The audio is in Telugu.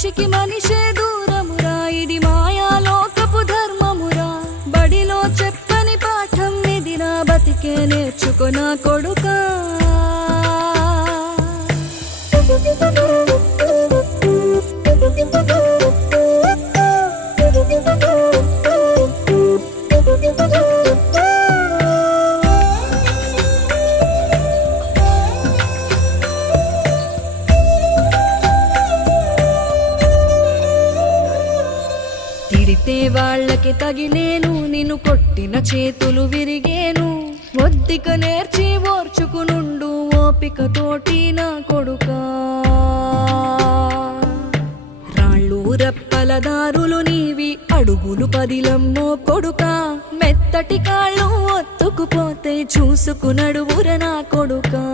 మనిషికి మనిషే దూరమురా, ఇది మాయాలోకపు ధర్మమురా. బడిలో చెప్పని పాఠం ఇదిరా, బతికే నేర్చుకో నా కొడుకా. తిడితే వాళ్ళకి తగిలేను, నిన్ను కొట్టిన చేతులు విరిగేను. ఒద్దిక నేర్చి ఓర్చుకునుండు ఓపికతోటి నా కొడుకా. రాళ్ళు రెప్పల దారులు నీవి, అడుగులు పదిలమ్మో కొడుకా. మెత్తటి కాళ్ళు ఒత్తుకుపోతే చూసుకునడువుర నా కొడుకా.